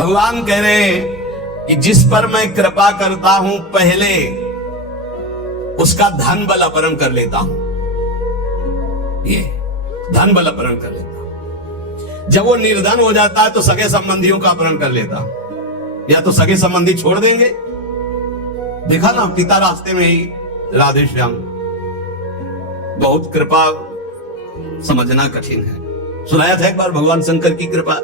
भगवान कह रहे हैं कि जिस पर मैं कृपा करता हूं पहले उसका धन बल अपहरण कर लेता हूं। ये धन बल अपहरण कर लेता हूं। जब वो निर्धन हो जाता है तो सगे संबंधियों का अपहरण कर लेता हूं। या तो सगे संबंधी छोड़ देंगे, देखा ना पिता रास्ते में ही राधे श्याम। बहुत कृपा समझना कठिन है। सुनाया था एक बार भगवान शंकर की कृपा।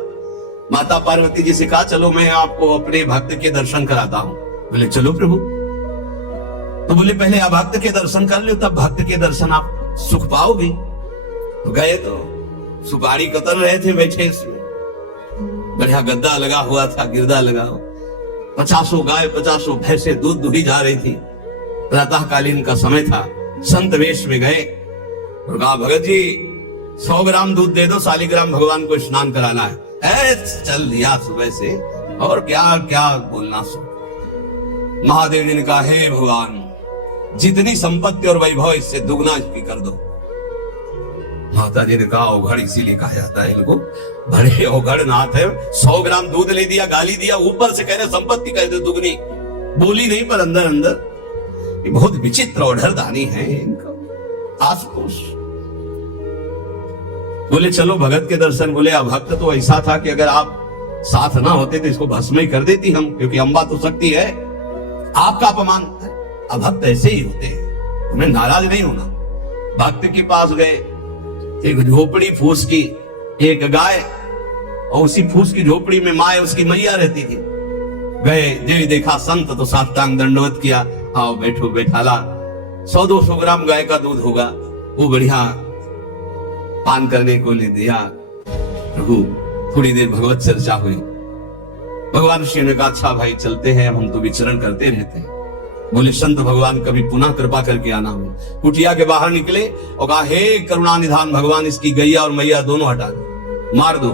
माता पार्वती जी से कहा चलो मैं आपको अपने भक्त के दर्शन कराता हूं। बोले चलो प्रभु। तो बोले पहले आप भक्त के दर्शन कर लो, तब भक्त के दर्शन आप सुख पाओगे। तो गए तो सुपारी कतर रहे थे बैठे, इसमें बढ़िया गद्दा लगा हुआ था, गिरदा लगा हुआ। 50 गाय 50 भैंसे दूध दुही जा रही थी। प्रातःकालीन का समय था। संत वेश में गए और कहा भगत जी 100 ग्राम दूध दे दो, शालिग्राम भगवान को स्नान कराना है। चल दिया सुबह से, और क्या क्या बोलना सो। महादेव जी ने कहा हे भगवान जितनी संपत्ति और वैभव इससे दुगना इसकी कर दो। माता जी ने कहा औघड़ इसीलिए कहा जाता है इनको, बड़े औघड़ नाथ है। 100 ग्राम दूध ले दिया, गाली दिया, ऊपर से कह रहे संपत्ति कह दे दुगनी। बोली नहीं पर अंदर अंदर ये बहुत विचित्र औढ़र दानी है इनका आशुतोष। बोले चलो भगत के दर्शन। बोले अभक्त तो ऐसा था कि अगर आप साथ ना होते तो इसको भस्म ही कर देती हम, क्योंकि अम्बा तो शक्ति है, आपका अपमान है। अभक्त ऐसे ही होते हैं, तुम्हें नाराज नहीं होना। भक्त के पास गए, एक झोपड़ी फूस की, एक गाय, और उसी फूस की झोपड़ी में माँ उसकी मैया रहती थी। गए देवी देखा संत तो साष्टांग दंडवत किया, आओ बैठो बैठाला। 100-200 ग्राम गाय का दूध होगा, वो बढ़िया पान करने को ले दिया। प्रभु थोड़ी देर भगवत चर्चा हुई। भगवान श्री ने कहा अच्छा भाई चलते हैं, हम तो विचरण करते रहते हैं। बोले संत भगवान कभी पुनः कृपा करके आना हो। कुटिया के बाहर निकले और कहा हे करुणा निधान भगवान इसकी गैया और मैया दोनों हटा दो, मार दो।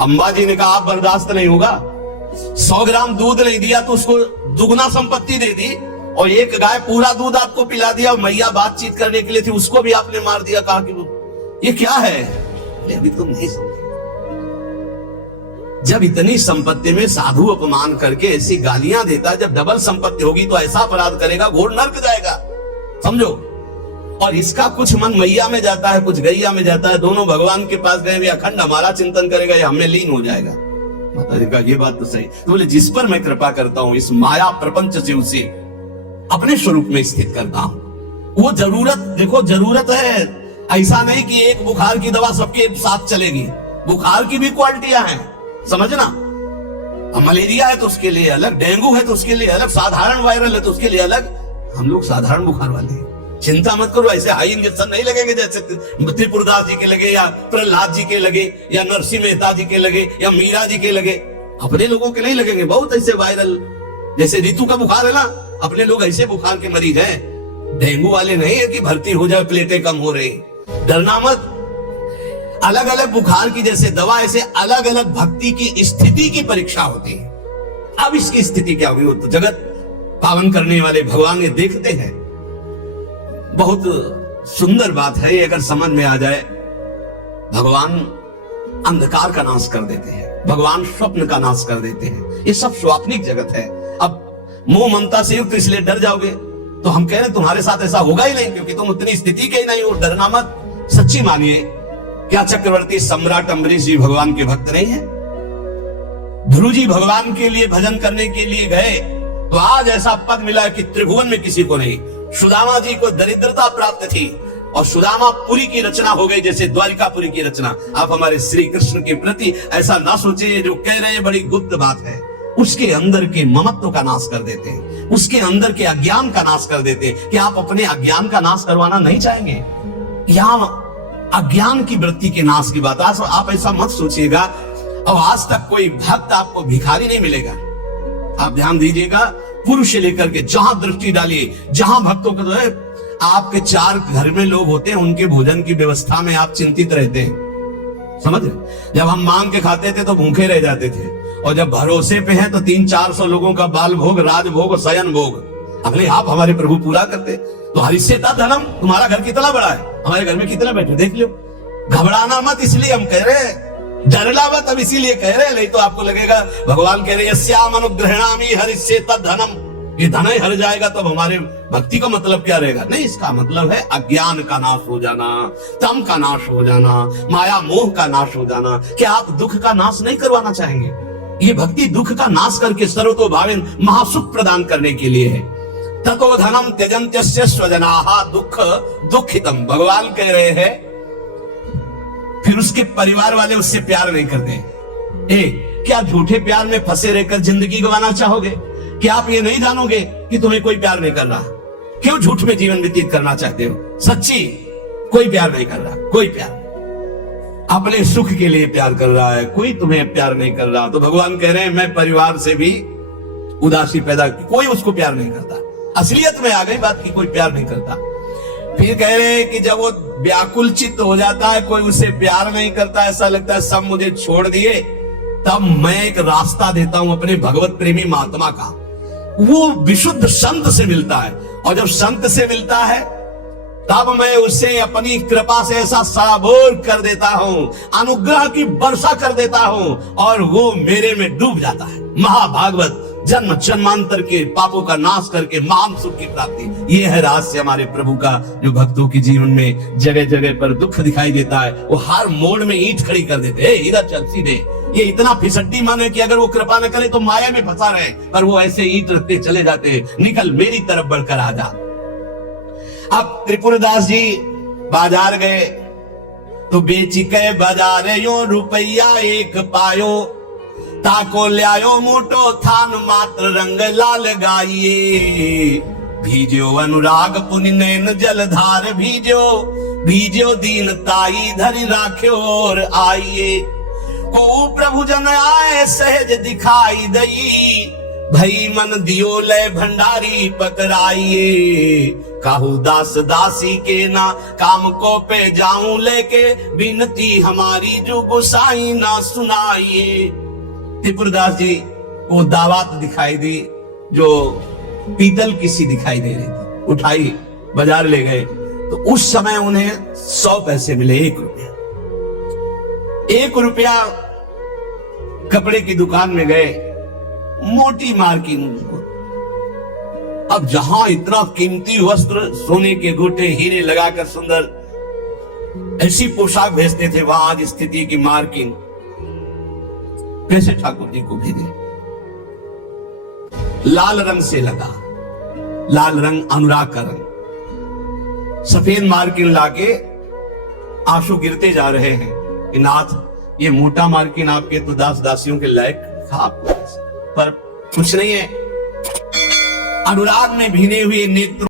अम्बा जी ने कहा आप बर्दाश्त नहीं होगा। 100 ग्राम दूध नहीं दिया तो उसको दुगना संपत्ति दे दी, और एक गाय पूरा दूध आपको पिला दिया, और मैया बातचीत करने के लिए थी उसको भी आपने मार दिया। कहा कि ये क्या है? अभी तुम नहीं समझे। जब इतनी संपत्ति में साधु अपमान करके ऐसी गालियां देता, जब डबल संपत्ति होगी तो ऐसा अपराध करेगा घोर नर्क जाएगा, समझो। और इसका कुछ मन मैया में जाता है, कुछ गैया में जाता है। दोनों भगवान के पास गए, वे अखंड हमारा चिंतन करेगा, ये हमें लीन हो जाएगा। माता जी का ये बात तो सही। तो बोले जिस पर मैं कृपा करता हूं इस माया प्रपंच से उसे अपने स्वरूप में स्थित करता हूं। वो जरूरत देखो, जरूरत है। ऐसा नहीं कि एक बुखार की दवा सबके साथ चलेगी। बुखार की भी क्वालिटियां हैं, समझना। मलेरिया है तो उसके लिए अलग, डेंगू है तो उसके लिए अलग, साधारण वायरल है तो उसके लिए अलग। हम लोग साधारण बुखार वाले हैं, चिंता मत करो। ऐसे हाई इंजेक्शन नहीं लगेंगे जैसे त्रिपुरदास जी के लगे, या प्रहलाद जी के लगे, या नरसिंह मेहता जी के लगे, या मीरा जी के लगे। अपने लोगों के नहीं लगेंगे। बहुत ऐसे वायरल, जैसे ऋतु का बुखार है ना, अपने लोग ऐसे बुखार के मरीज हैं। डेंगू वाले नहीं है कि भर्ती हो जाए, प्लेटें कम हो रही। डरना मत। अलग अलग बुखार की जैसे दवा, ऐसे अलग अलग भक्ति की स्थिति की परीक्षा होती है। अब इसकी स्थिति क्या हुई, वो तो जगत पावन करने वाले भगवान ये देखते हैं। बहुत सुंदर बात है ये, अगर समझ में आ जाए। भगवान अंधकार का नाश कर देते हैं, भगवान स्वप्न का नाश कर देते हैं। ये सब स्वाप्निक जगत है। अब मोह ममता से युक्त इसलिए डर जाओगे तो हम कह रहे हैं तुम्हारे साथ ऐसा होगा ही नहीं, क्योंकि तुम उतनी स्थिति के ही नहीं हो। डरना मत, सच्ची मानिए। क्या चक्रवर्ती सम्राट अम्बरीश जी भगवान के भक्त नहीं है? ध्रुव जी भगवान के लिए भजन करने के लिए गए तो आज ऐसा पद मिला कि त्रिभुवन में किसी को नहीं। सुदामा जी को दरिद्रता प्राप्त थी और सुदामापुरी की रचना हो गई, जैसे द्वारिकापुरी की रचना। आप हमारे श्री कृष्ण के प्रति ऐसा ना सोचिए, जो कह रहे हैं बड़ी गुप्त बात है। उसके अंदर के ममत्व का नाश कर देते हैं, उसके अंदर के अज्ञान का नाश कर देते हैं। कि आप अपने अज्ञान का नाश करवाना नहीं चाहेंगे? यहाँ अज्ञान की वृत्ति के नाश की बात। आप ऐसा मत सोचिएगा। और आज तक कोई भक्त आपको भिखारी नहीं मिलेगा। आप ध्यान दीजिएगा, पुरुष से लेकर के जहां दृष्टि डालिए, जहां भक्तों को है, आपके 4 घर में लोग होते हैं, उनके भोजन की व्यवस्था में आप चिंतित रहते हैं, समझ रहे? जब हम मांग के खाते थे तो भूखे रह जाते थे, और जब भरोसे पे हैं तो 300-400 लोगों का बाल भोग, राज भोग, शयन भोग अपने आप हमारे प्रभु पूरा करते। तो हरिष्यता धनम। तुम्हारा घर कितना बड़ा है, हमारे घर में कितना बैठे देख लो। घबराना मत, इसलिए हम कह रहे हैं डरलावत अब इसीलिए कह रहे हैं, नहीं तो आपको लगेगा भगवान कह रहे यस्याम अनुग्रहणामि हरिष्ये तद्धनम, ये धन ही हर जाएगा तो हमारे भक्ति का मतलब क्या रहेगा? नहीं, इसका मतलब है अज्ञान का नाश हो जाना, तम का नाश हो जाना, माया मोह का नाश हो जाना। क्या आप दुख का नाश नहीं करवाना चाहेंगे? ये भक्ति दुख का नाश करके सर्वतोभावेन महासुख प्रदान करने के लिए है। ततो धनम त्यजन्त्यस्य स्वजनाः दुख दुखितम, भगवान कह रहे हैं फिर उसके परिवार वाले उससे प्यार नहीं करते। क्या झूठे प्यार में फंसे रहकर जिंदगी गंवाना चाहोगे? क्या आप ये नहीं जानोगे कि तुम्हें कोई प्यार नहीं कर रहा? क्यों झूठ में जीवन व्यतीत करना चाहते हो? सच्ची कोई प्यार नहीं कर रहा, कोई प्यार अपने सुख के लिए प्यार कर रहा है, कोई तुम्हें प्यार नहीं कर रहा। तो भगवान कह रहे हैं मैं परिवार से भी उदासी पैदा की, कोई उसको प्यार नहीं करता। असलियत में आ गई बात की कोई प्यार नहीं करता। फिर कह रहे हैं कि जब वो व्याकुल चित्त हो जाता है, कोई उसे प्यार नहीं करता, ऐसा लगता है सब मुझे छोड़ दिए, तब मैं एक रास्ता देता हूं अपने भगवत प्रेमी महात्मा का। वो विशुद्ध संत से मिलता है, और जब संत से मिलता है तब मैं उसे अपनी कृपा से ऐसा सराबोर कर देता हूं, अनुग्रह की वर्षा कर देता हूं, और वो मेरे में डूब जाता है। महाभागवत जन्म जन्मांतर के पापों का नाश करके महान सुख की प्राप्ति, ये है रहस्य हमारे प्रभु का, जो भक्तों के जीवन में जगह जगह पर दुख दिखाई देता है, वो हर मोड़ में ईंट खड़ी कर देते हैं। इधर चल सीधे, ये इतना फिसड्डी मन है कि अगर वो कृपा न करे तो माया में फंसा रहे, पर वो ऐसे ईंट रखते चले जाते हैं, निकल मेरी तरफ बढ़कर आ जा। अब त्रिपुरदास जी बाजार गए तो बेची के बाजार यो रुपया एक पायो, ताको ल्यायो मोटो थान मात्र रंग लाल गाइए, भीजो अनुराग पुनि नैन जलधार भीजो, भीजो दीन ताई धरि राख्यो और आइए, को प्रभु जन आए सहज दिखाई दई, भई मन दियो लय भंडारी पकड़ाइए, काहू दास दासी के ना काम को पे जाऊं लेके, बिनती हमारी जो गोसाई ना सुनाइए। त्रिपुरदास जी को दावत दिखाई दी, जो पीतल की सी दिखाई दे रही थी, उठाई बाजार ले गए तो उस समय उन्हें 100 पैसे मिले, 1 रुपया। 1 रुपया कपड़े की दुकान में गए, मोटी मार्किंग। अब जहां इतना कीमती वस्त्र, सोने के गोटे हीरे लगाकर सुंदर ऐसी पोशाक भेजते थे, वहां आज स्थिति की मार्किंग। कैसे ठाकुर जी को भेजे? लाल रंग से लगा, लाल रंग अनुराग का रंग, सफेद मार्किन लाके आंसू गिरते जा रहे हैं कि नाथ ये मोटा मार्किन आपके तो दास दासियों के लायक था, पर कुछ नहीं है। अनुराग में भीने हुए नेत्र